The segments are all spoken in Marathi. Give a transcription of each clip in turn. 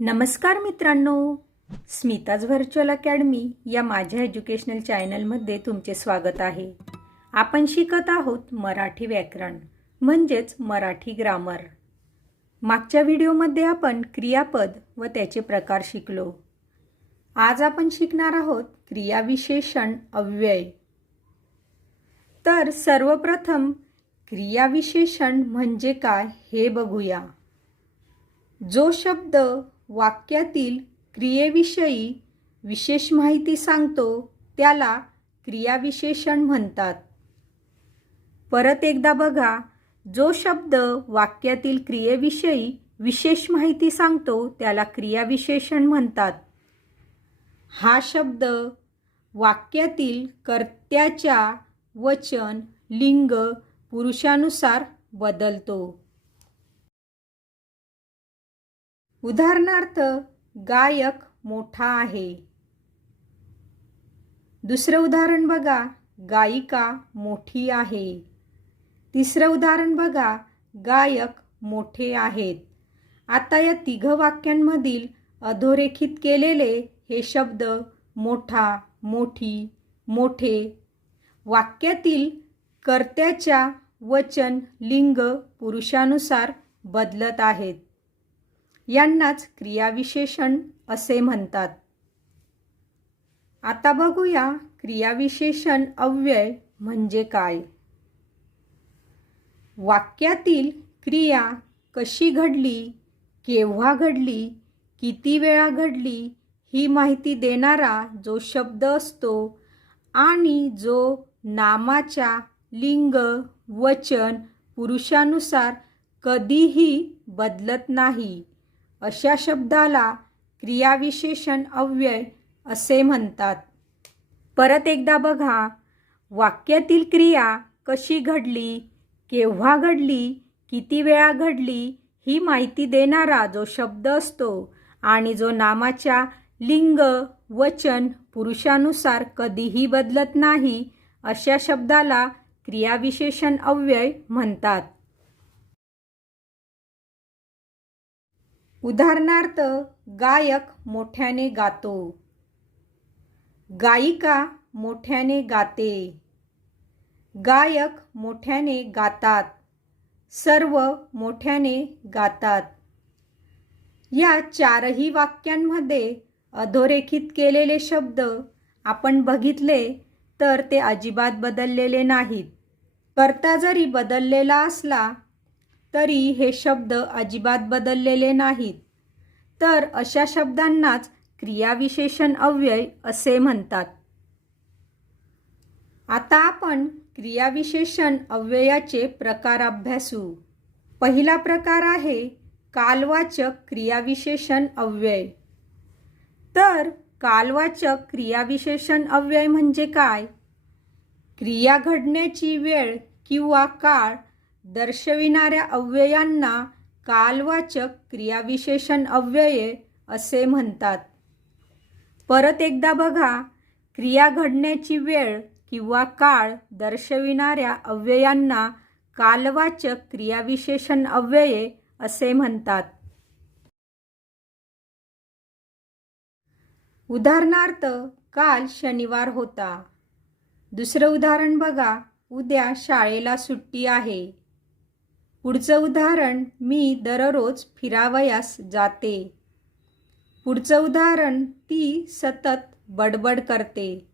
नमस्कार मित्रांनो. स्मिताज व्हर्च्युअल अकॅडमी या माझ्या एज्युकेशनल चॅनलमध्ये तुमचे स्वागत आहे. आपण शिकत आहोत मराठी व्याकरण म्हणजेच मराठी ग्रामर मागच्या व्हिडिओमध्ये आपण क्रियापद व त्याचे प्रकार शिकलो. आज आपण शिकणार आहोत क्रियाविशेषण अव्यय. तर सर्वप्रथम क्रियाविशेषण म्हणजे काय हे बघूया. जो शब्द वाक्यातील क्रियेविषयी विशेष माहिती सांगतो त्याला क्रियाविशेषण म्हणतात. परत एकदा बघा जो शब्द वाक्यातील क्रियेविषयी विशेष माहिती सांगतो त्याला क्रियाविशेषण म्हणतात. हा शब्द वाक्यातील कर्त्याच्या वचन लिंग पुरुषानुसार बदलतो. उदाहरणार्थ गायक मोठा आहे. दुसरं उदाहरण बघा गायिका मोठी आहे. तिसरं उदाहरण बघा गायक मोठे आहेत. आता या तिघ वाक्यांमधील अधोरेखित केलेले हे शब्द मोठा मोठी मोठे. वाक्यातील कर्त्याच्या वचन लिंग पुरुषानुसार बदलत आहेत. यांनाच क्रियाविशेषण असे म्हणतात. आता बघूया क्रियाविशेषण अव्यय म्हणजे काय? वाक्यातील क्रिया कशी घडली केव्हा घडली किती वेळा घडली ही माहिती देणारा जो शब्द असतो आणि जो नामाच्या लिंग वचन पुरुषानुसार कधीही बदलत नाही. अशा शब्दाला क्रियाविशेषण अव्यय असे म्हणतात. परत एकदा बघा वाक्यातील क्रिया कशी घडली केव्हा घडली किती वेळा घडली ही माहिती देणारा जो शब्द असतो आणि जो नामाच्या लिंग वचन पुरुषानुसार कधीही बदलत नाही अशा शब्दाला क्रियाविशेषण अव्यय म्हणतात. उदाहरणार्थ गायक मोठ्याने गातो. गायिका मोठ्याने गाते. गायक मोठ्याने गातात. सर्व मोठ्याने गातात. या चारही वाक्यांमध्ये अधोरेखित केलेले शब्द आपण बघितले तर ते अजिबात बदललेले नाहीत. कर्ता जरी बदललेला असला तरी हे शब्द अजिबात बदललेले नाहीत. तर अशा शब्दांनाच क्रियाविशेषण अव्यय असे म्हणतात. आता आपण क्रियाविशेषण अव्ययाचे प्रकार अभ्यासू. पहिला प्रकार आहे कालवाचक क्रियाविशेषण अव्यय. तर कालवाचक क्रियाविशेषण अव्यय म्हणजे काय? क्रिया घडण्याची वेळ किंवा काळ दर्शविणाऱ्या अव्ययांना कालवाचक क्रियाविशेषण अव्यये असे म्हणतात. परत एकदा बघा क्रिया घडण्याची वेळ किंवा काळ दर्शविणाऱ्या अव्ययांना कालवाचक क्रियाविशेषण अव्यये असे म्हणतात. उदाहरणार्थ काल शनिवार होता. दुसरं उदाहरण बघा उद्या शाळेला सुट्टी आहे. पुढचं उदाहरण मी दररोज फिरावयास जाते. पुढचं उदाहरण ती सतत बडबड करते.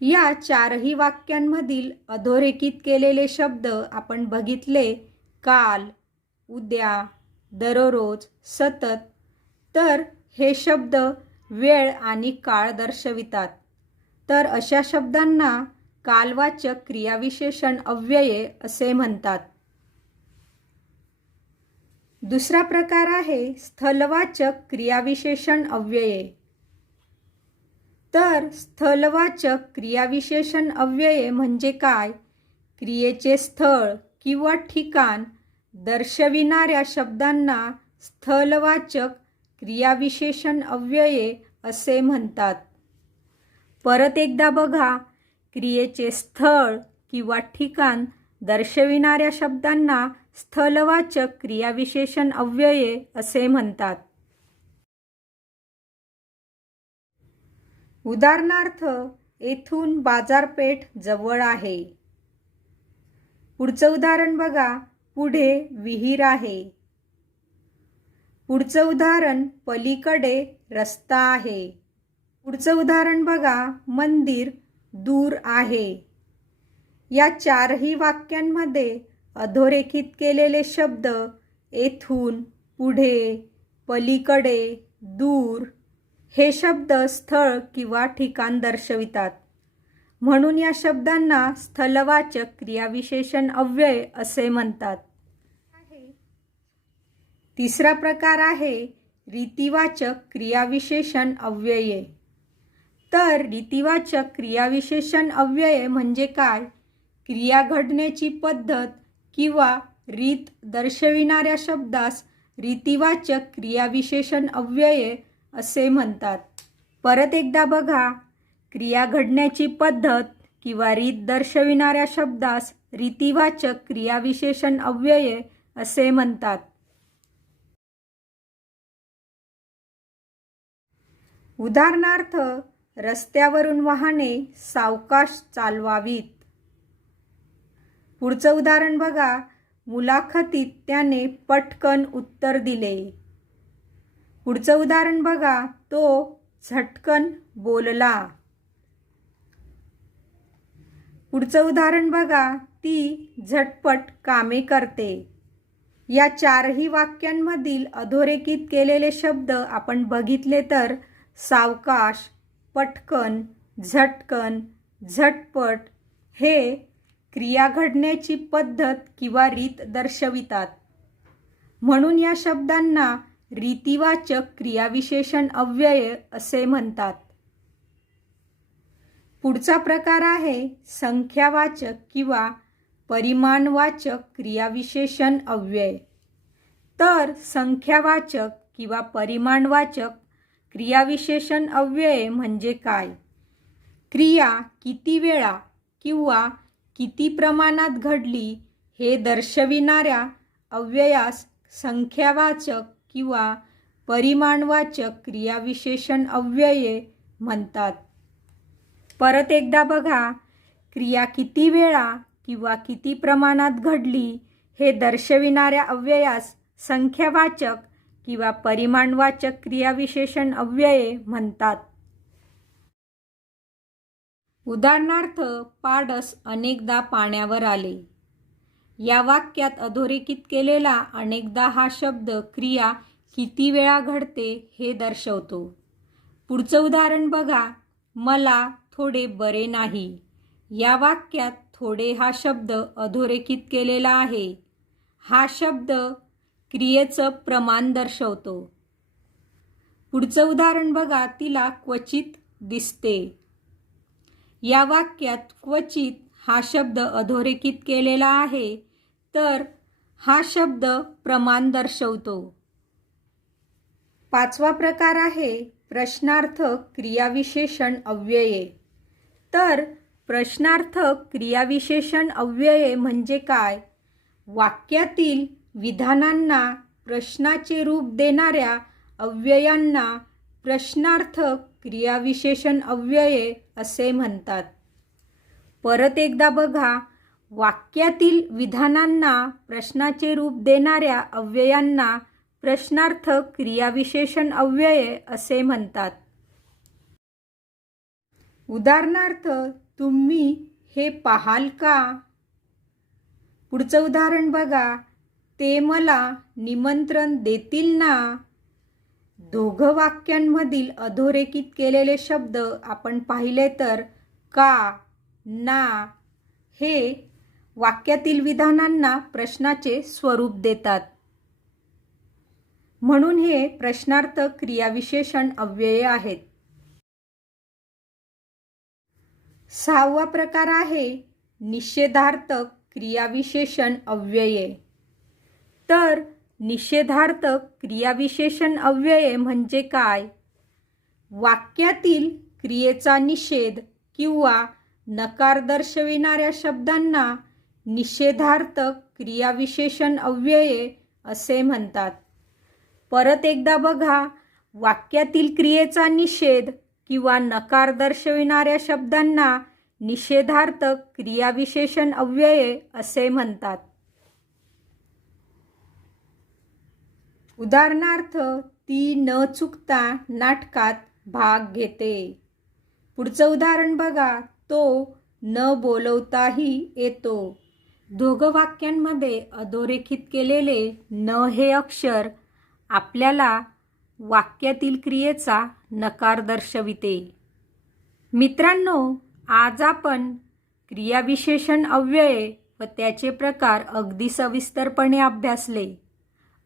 या चारही वाक्यांमधील अधोरेखित केलेले शब्द आपण बघितले काल उद्या दररोज सतत तर हे शब्द वेळ आणि काळ दर्शवितात. तर अशा शब्दांना कालवाचक क्रियाविशेषण अव्यये असे म्हणतात. दुसरा प्रकार आहे स्थलवाचक क्रियाविशेषण अव्यये. तर स्थलवाचक क्रियाविशेषण अव्यये म्हणजे काय? क्रियेचे स्थळ किंवा ठिकाण दर्शविणाऱ्या शब्दांना स्थलवाचक क्रियाविशेषण अव्यये असे म्हणतात. परत एकदा बघा क्रियेचे स्थळ किंवा ठिकाण दर्शविणाऱ्या शब्दांना स्थलवाचक क्रियाविशेषण अव्यये असे म्हणतात. उदाहरणार्थ येथून बाजारपेठ जवळ आहे. पुढचं उदाहरण बघा. पुढे विहीर आहे. पुढचं उदाहरण पलीकडे रस्ता आहे. पुढचं उदाहरण बघा. मंदिर दूर आहे. या चारही वाक्यांमध्ये अधोरेखित केलेले शब्द येथून पुढे पलीकडे दूर हे शब्द स्थळ किंवा ठिकाण दर्शवितात. म्हणून या शब्दांना स्थलवाचक क्रियाविशेषण अव्यय असे म्हणतात. तिसरा प्रकार आहे रीतिवाचक क्रियाविशेषण अव्यये. तर रीतिवाचक क्रियाविशेषण अव्यय म्हणजे काय? क्रिया घडण्याची पद्धत किंवा रीत दर्शविणाऱ्या शब्दास रीतिवाचक क्रियाविशेषण अव्यये असे म्हणतात. परत एकदा बघा. क्रिया घडण्याची पद्धत किंवा रीत दर्शविणाऱ्या शब्दास रीतिवाचक क्रियाविशेषण अव्यये असे म्हणतात. उदाहरणार्थ रस्त्यावरून वाहने सावकाश चालवावीत. पुढचं उदाहरण बघा. मुलाखतीत त्याने पटकन उत्तर दिले. पुढचं उदाहरण बघा. तो झटकन बोलला. पुढचं उदाहरण बघा. ती झटपट कामे करते. या चारही वाक्यांमधील अधोरेखित केलेले शब्द आपण बघितले तर सावकाश पटकन झटकन झटपट हे क्रिया घडण्याची पद्धत किंवा रीत दर्शवितात. म्हणून या शब्दांना रीतिवाचक क्रियाविशेषण अव्यय असे म्हणतात. पुढचा प्रकार आहे संख्यावाचक किंवा परिमाणवाचक क्रियाविशेषण अव्यय. तर संख्यावाचक किंवा परिमाणवाचक क्रियाविशेषण अव्यय म्हणजे काय? क्रिया किती वेळा किंवा किती प्रमाणात घडली हे दर्शविणाऱ्या अव्ययास संख्यावाचक किंवा परिमाणवाचक क्रियाविशेषण अव्यये म्हणतात. परत एकदा बघा क्रिया किती वेळा किंवा किती प्रमाणात घडली हे दर्शविणाऱ्या अव्ययास संख्यावाचक किंवा परिमाणवाचक क्रियाविशेषण अव्यये म्हणतात. उदाहरणार्थ पाडस अनेकदा पाण्यावर आले. या वाक्यात अधोरेखित केलेला अनेकदा हा शब्द क्रिया किती वेळा घडते हे दर्शवतो. पुढचं उदाहरण बघा. मला थोडे बरे नाही. या वाक्यात थोडे हा शब्द अधोरेखित केलेला आहे. हा शब्द क्रियेचं प्रमाण दर्शवतो. पुढचं उदाहरण बघा. तिला क्वचित दिसते. या वाक्यात क्वचित हा शब्द अधोरेखित केलेला आहे तर हा शब्द प्रमाण दर्शवतो. पाचवा प्रकार आहे प्रश्नार्थक क्रियाविशेषण अव्यये. तर प्रश्नार्थक क्रियाविशेषण अव्यये म्हणजे काय? वाक्यातील विधानांना प्रश्नाचे रूप देणाऱ्या अव्ययांना प्रश्नार्थक क्रियाविशेषण अव्यये असे म्हणतात. परत एकदा बघा वाक्यातील विधानांना प्रश्नाचे रूप देणाऱ्या अव्ययांना प्रश्नार्थ क्रियाविशेषण अव्यये असे म्हणतात. उदाहरणार्थ तुम्ही हे पाहाल का? पुढचं उदाहरण बघा ते मला निमंत्रण देतील ना? दोघं वाक्यांमधील अधोरेखित केलेले शब्द आपण पाहिले तर का ना हे वाक्यातील विधानांना प्रश्नाचे स्वरूप देतात. म्हणून हे प्रश्नार्थक क्रियाविशेषण अव्यय आहेत. सहावा प्रकार आहे निषेधार्थक क्रियाविशेषण अव्यये. तर निषेधार्थ क्रियाविशेषण अव्यये म्हणजे काय? वाक्यातील क्रियेचा निषेध किंवा नकार दर्शविणाऱ्या शब्दांना निषेधार्थक क्रियाविशेषण अव्यये असे म्हणतात. परत एकदा बघा वाक्यातील क्रियेचा निषेध किंवा नकार दर्शविणाऱ्या शब्दांना निषेधार्थ क्रियाविशेषण अव्यये असे म्हणतात. उदाहरणार्थ ती न चुकता नाटकात भाग घेते. पुढचं उदाहरण बघा. तो न बोलवताही येतो. दोघं वाक्यांमध्ये अधोरेखित केलेले न हे अक्षर आपल्याला वाक्यातील क्रियेचा नकार दर्शविते. मित्रांनो आज आपण क्रियाविशेषण अव्यये व त्याचे प्रकार अगदी सविस्तरपणे अभ्यासले.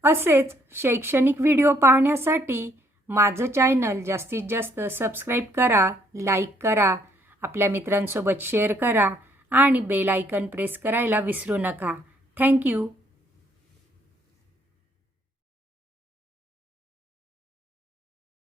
असेच शैक्षणिक व्हिडिओ पाहण्यासाठी माझं चॅनल जास्तीत जास्त सबस्क्राईब करा लाईक करा आपल्या मित्रांसोबत शेअर करा आणि बेल आयकन प्रेस करायला विसरू नका. थँक्यू